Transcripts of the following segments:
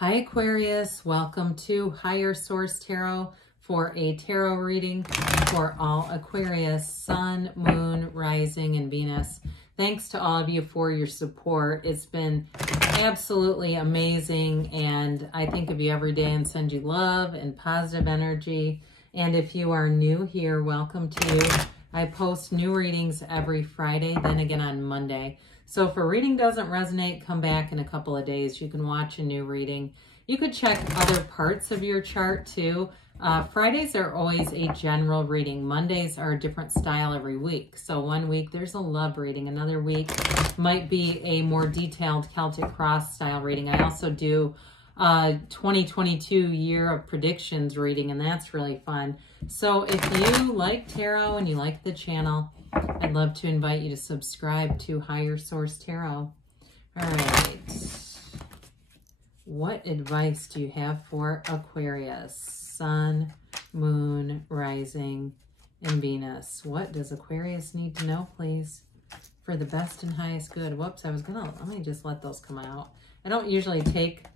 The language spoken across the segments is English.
Hi Aquarius, welcome to Higher Source Tarot for a tarot reading for all Aquarius, Sun, Moon, Rising, and Venus. Thanks to all of you for your support. It's been absolutely amazing, and I think of you every day and send you love and positive energy. And if you are new here, welcome to you. I post new readings every Friday, then again on Monday. So if a reading doesn't resonate, come back in a couple of days. You can watch a new reading. You could check other parts of your chart too. Fridays are always a general reading. Mondays are a different style every week. So one week there's a love reading. Another week might be a more detailed Celtic cross style reading. I also do 2022 year of predictions reading, and that's really fun. So if you like tarot and you like the channel, I'd love to invite you to subscribe to Higher Source Tarot. All right. What advice do you have for Aquarius? Sun, Moon, Rising, and Venus. What does Aquarius need to know, please? For the best and highest good. Whoops, let me just let those come out. I don't usually take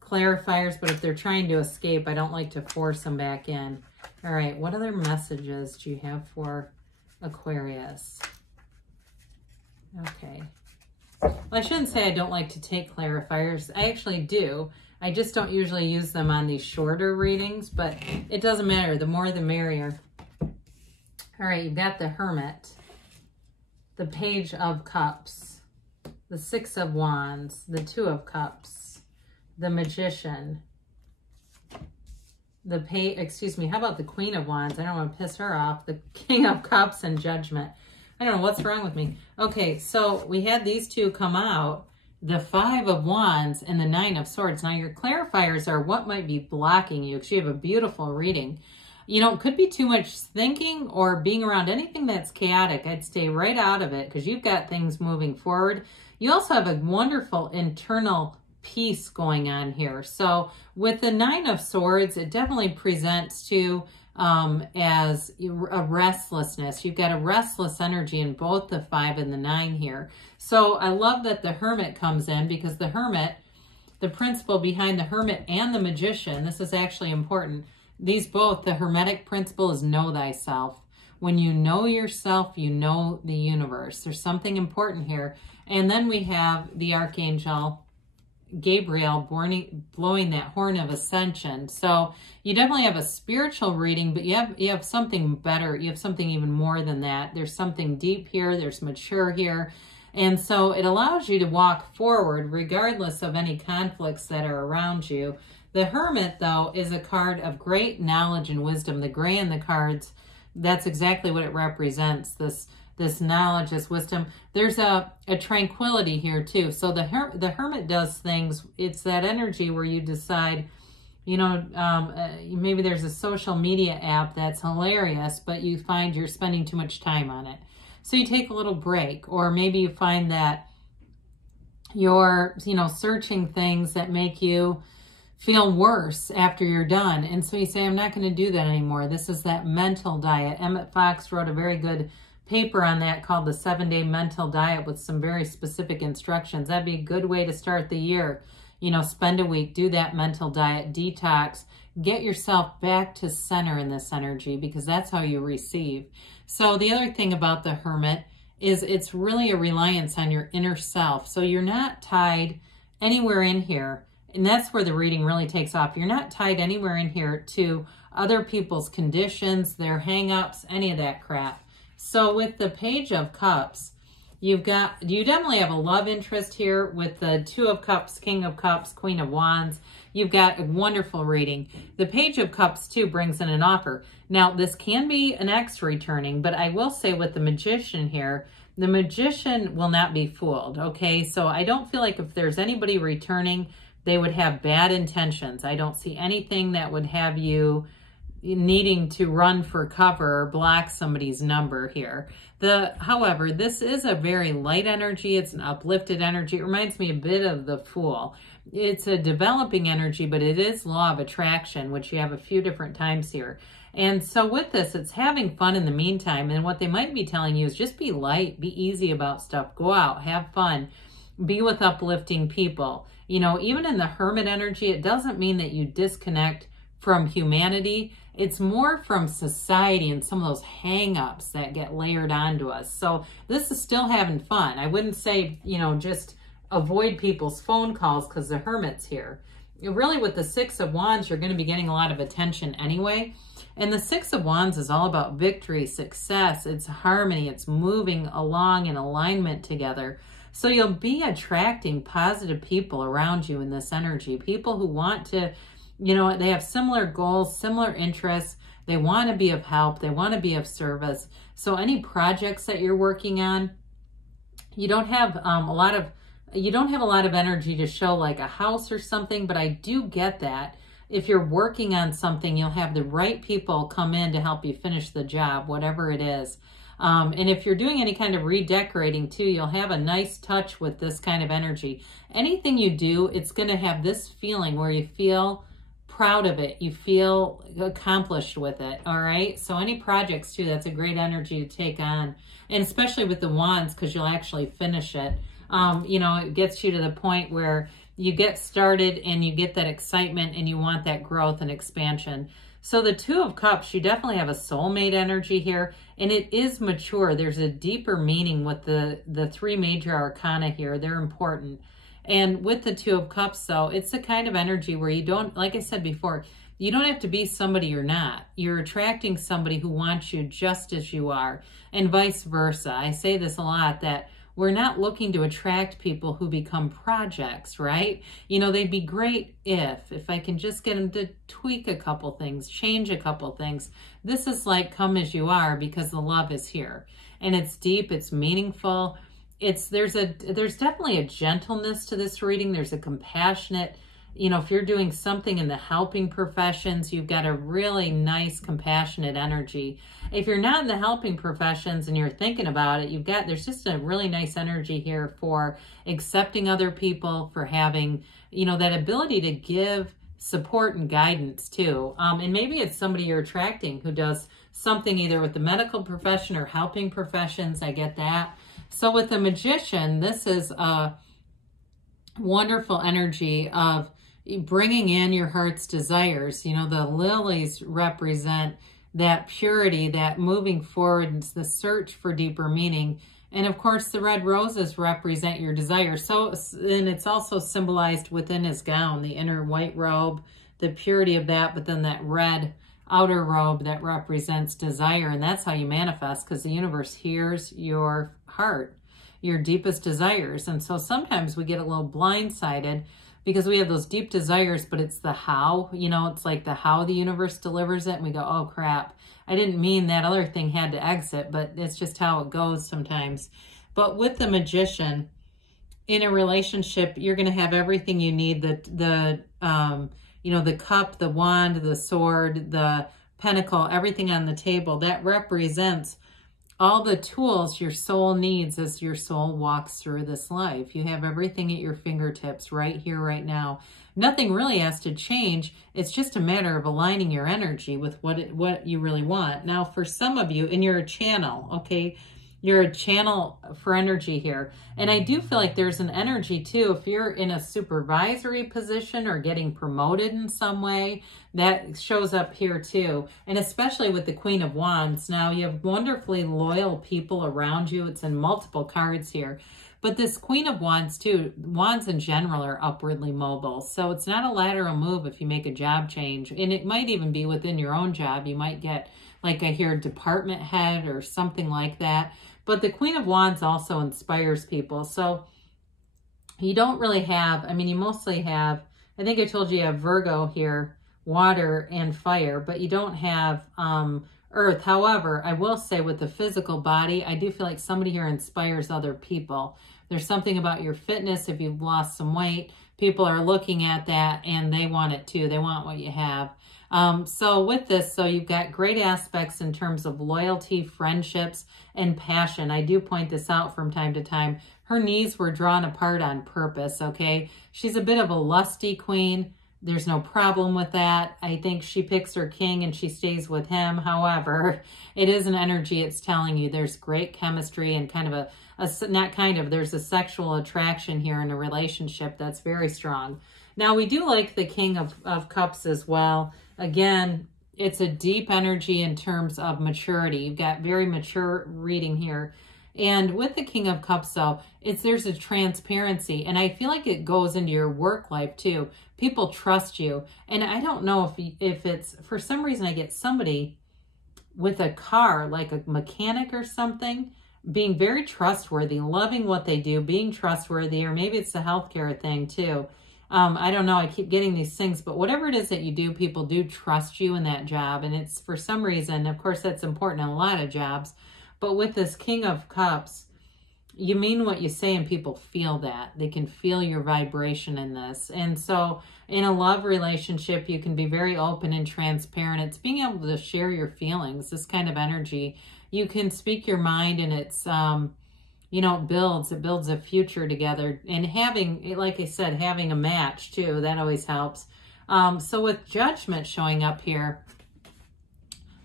clarifiers, but if they're trying to escape, I don't like to force them back in. All right, what other messages do you have for Aquarius? Okay. Well, I shouldn't say I don't like to take clarifiers. I actually do. I just don't usually use them on these shorter readings, but it doesn't matter. The more the merrier. All right, you've got the Hermit, the Page of Cups, the Six of Wands, the Two of Cups, the Magician, how about the Queen of Wands? I don't want to piss her off. The King of Cups and Judgment. I don't know what's wrong with me. Okay, so we had these two come out, the Five of Wands and the Nine of Swords. Now your clarifiers are what might be blocking you, because you have a beautiful reading. You know, it could be too much thinking or being around anything that's chaotic. I'd stay right out of it because you've got things moving forward. You also have a wonderful internal peace going on here. So with the Nine of Swords, it definitely presents to as a restlessness. You've got a restless energy in both the 5 and the 9 here. So I love that the Hermit comes in, because the Hermit, the principle behind the Hermit and the Magician, this is actually important. These both, the Hermetic principle is know thyself. When you know yourself, you know the universe. There's something important here. And then we have the Archangel Gabriel blowing that horn of ascension. So you definitely have a spiritual reading, but you have something better. You have something even more than that. There's something deep here. There's mature here. And so it allows you to walk forward regardless of any conflicts that are around you. The Hermit, though, is a card of great knowledge and wisdom. The gray in the cards, that's exactly what it represents. This knowledge, this wisdom. There's a tranquility here too. So the Hermit does things. It's that energy where you decide, you know, maybe there's a social media app that's hilarious, but you find you're spending too much time on it. So you take a little break, or maybe you find that you're, searching things that make you feel worse after you're done. And so you say, I'm not going to do that anymore. This is that mental diet. Emmett Fox wrote a very good paper on that called the 7-Day Mental Diet with some very specific instructions. That'd be a good way to start the year. Spend a week, do that mental diet, detox, get yourself back to center in this energy, because that's how you receive. So the other thing about the Hermit is it's really a reliance on your inner self. So you're not tied anywhere in here. And that's where the reading really takes off. You're not tied anywhere in here to other people's conditions, their hang-ups, any of that crap. So with the Page of Cups, you definitely have a love interest here with the Two of Cups, King of Cups, Queen of Wands. You've got a wonderful reading. The Page of Cups too brings in an offer. Now this can be an ex returning, but I will say with the Magician here, the Magician will not be fooled, okay? So I don't feel like if there's anybody returning, they would have bad intentions. I don't see anything that would have you needing to run for cover or block somebody's number here. However, this is a very light energy. It's an uplifted energy. It reminds me a bit of the Fool. It's a developing energy, but it is law of attraction, which you have a few different times here. And so with this, it's having fun in the meantime. And what they might be telling you is just be light, be easy about stuff. Go out, have fun, be with uplifting people. You know, even in the Hermit energy, it doesn't mean that you disconnect from humanity. It's more from society and some of those hang-ups that get layered onto us. So this is still having fun. I wouldn't say, you know, just avoid people's phone calls because the Hermit's here. Really, with the Six of Wands, you're going to be getting a lot of attention anyway. And the Six of Wands is all about victory, success, it's harmony, it's moving along in alignment together. So you'll be attracting positive people around you in this energy. People who want to, you know, they have similar goals, similar interests. They want to be of help. They want to be of service. So any projects that you're working on, you don't have a lot of energy to show like a house or something, but I do get that. If you're working on something, you'll have the right people come in to help you finish the job, whatever it is. And if you're doing any kind of redecorating too, you'll have a nice touch with this kind of energy. Anything you do, it's going to have this feeling where you feel proud of it. You feel accomplished with it. All right. So any projects too, that's a great energy to take on. And especially with the wands, because you'll actually finish it. You know, it gets you to the point where you get started and you get that excitement and you want that growth and expansion. So the Two of Cups, you definitely have a soulmate energy here, and it is mature. There's a deeper meaning with the three major arcana here. They're important. And with the Two of Cups, though, it's the kind of energy where you don't, like I said before, you don't have to be somebody you're not. You're attracting somebody who wants you just as you are, and vice versa. I say this a lot, that we're not looking to attract people who become projects, right? You know, they'd be great if I can just get them to tweak a couple things, change a couple things. This is like come as you are, because the love is here. And it's deep, it's meaningful. There's definitely a gentleness to this reading. There's a compassionate, you know, if you're doing something in the helping professions, you've got a really nice, compassionate energy. If you're not in the helping professions and you're thinking about it, there's just a really nice energy here for accepting other people, for having, you know, that ability to give support and guidance too. And maybe it's somebody you're attracting who does something either with the medical profession or helping professions. I get that. So with the Magician, this is a wonderful energy of bringing in your heart's desires. You know, the lilies represent that purity, that moving forward, it's the search for deeper meaning. And of course, the red roses represent your desire. So, and it's also symbolized within his gown, the inner white robe, the purity of that, but then that red outer robe that represents desire. And that's how you manifest, because the universe hears your heart, your deepest desires. And so sometimes we get a little blindsided because we have those deep desires, but it's the how, you know, it's like the how the universe delivers it. And we go, oh crap, I didn't mean that other thing had to exit, but it's just how it goes sometimes. But with the Magician, in a relationship, you're going to have everything you need. You know, the cup, the wand, the sword, the pentacle, everything on the table, that represents all the tools your soul needs as your soul walks through this life. You have everything at your fingertips right here, right now. Nothing really has to change. It's just a matter of aligning your energy with what you really want. Now, for some of you, and you're a channel, okay? You're a channel for energy here. And I do feel like there's an energy too, if you're in a supervisory position or getting promoted in some way, that shows up here too. And especially with the Queen of Wands. Now you have wonderfully loyal people around you. It's in multiple cards here. But this Queen of Wands too, wands in general are upwardly mobile. So it's not a lateral move if you make a job change. And it might even be within your own job. You might get, like I hear, department head or something like that. But the Queen of Wands also inspires people. So you don't really have, I mean, you mostly have, I think I told you have Virgo here, water and fire, but you don't have earth. However, I will say with the physical body, I do feel like somebody here inspires other people. There's something about your fitness. If you've lost some weight, people are looking at that and they want it too. They want what you have. So with this, so you've got great aspects in terms of loyalty, friendships, and passion. I do point this out from time to time. Her knees were drawn apart on purpose, okay? She's a bit of a lusty queen, There's no problem with that. I think she picks her king and she stays with him. However, it is an energy. It's telling you there's great chemistry and kind of there's a sexual attraction here in a relationship that's very strong. Now, we do like the King of Cups as well. Again, it's a deep energy in terms of maturity. You've got very mature reading here. And with the King of Cups, though, there's a transparency. And I feel like it goes into your work life, too. People trust you. And I don't know if it's, for some reason, I get somebody with a car, like a mechanic or something, being very trustworthy, loving what they do, being trustworthy, or maybe it's the healthcare thing, too. I don't know. I keep getting these things, but whatever it is that you do, people do trust you in that job. And it's for some reason, of course, that's important in a lot of jobs. But with this King of Cups, you mean what you say and people feel that. They can feel your vibration in this. And so in a love relationship, you can be very open and transparent. It's being able to share your feelings, this kind of energy. You can speak your mind, and it's, you know, it builds a future together. And having, like I said, having a match too, that always helps. So with Judgment showing up here,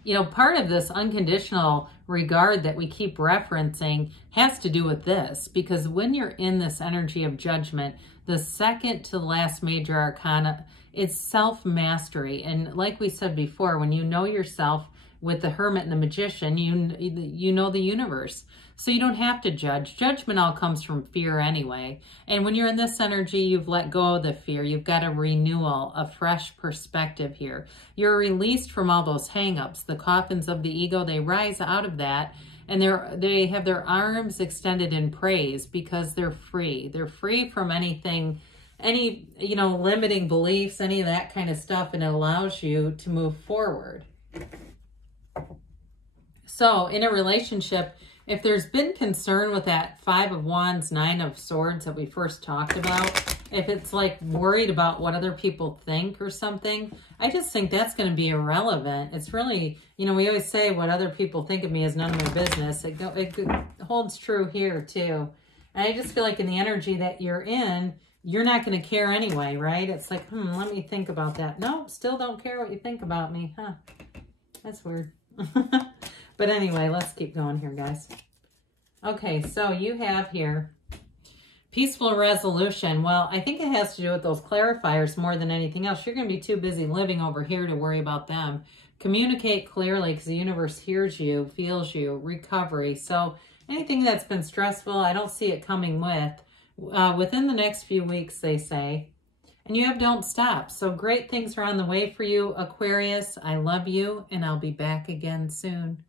you know, part of this unconditional regard that we keep referencing has to do with this, because when you're in this energy of Judgment, the second to last major arcana, it's self-mastery. And like we said before, when you know yourself with the Hermit and the Magician, you know the universe. So you don't have to judge. Judgment all comes from fear anyway. And when you're in this energy, you've let go of the fear. You've got a renewal, a fresh perspective here. You're released from all those hang-ups. The coffins of the ego, they rise out of that, and they have their arms extended in praise because they're free. They're free from anything, any, you know, limiting beliefs, any of that kind of stuff, and it allows you to move forward. So in a relationship, if there's been concern with that Five of Wands, Nine of Swords that we first talked about, if it's like worried about what other people think or something, I just think that's going to be irrelevant. It's really, you know, we always say what other people think of me is none of their business. It holds true here too. And I just feel like in the energy that you're in, you're not going to care anyway, right? It's like, let me think about that. Nope, still don't care what you think about me. Huh, that's weird. But anyway, let's keep going here, guys. Okay, so you have here peaceful resolution. Well, I think it has to do with those clarifiers more than anything else. You're going to be too busy living over here to worry about them. Communicate clearly because the universe hears you, feels you, recovery. So anything that's been stressful, I don't see it coming within the next few weeks, they say. And you have don't stop. So great things are on the way for you, Aquarius. I love you, and I'll be back again soon.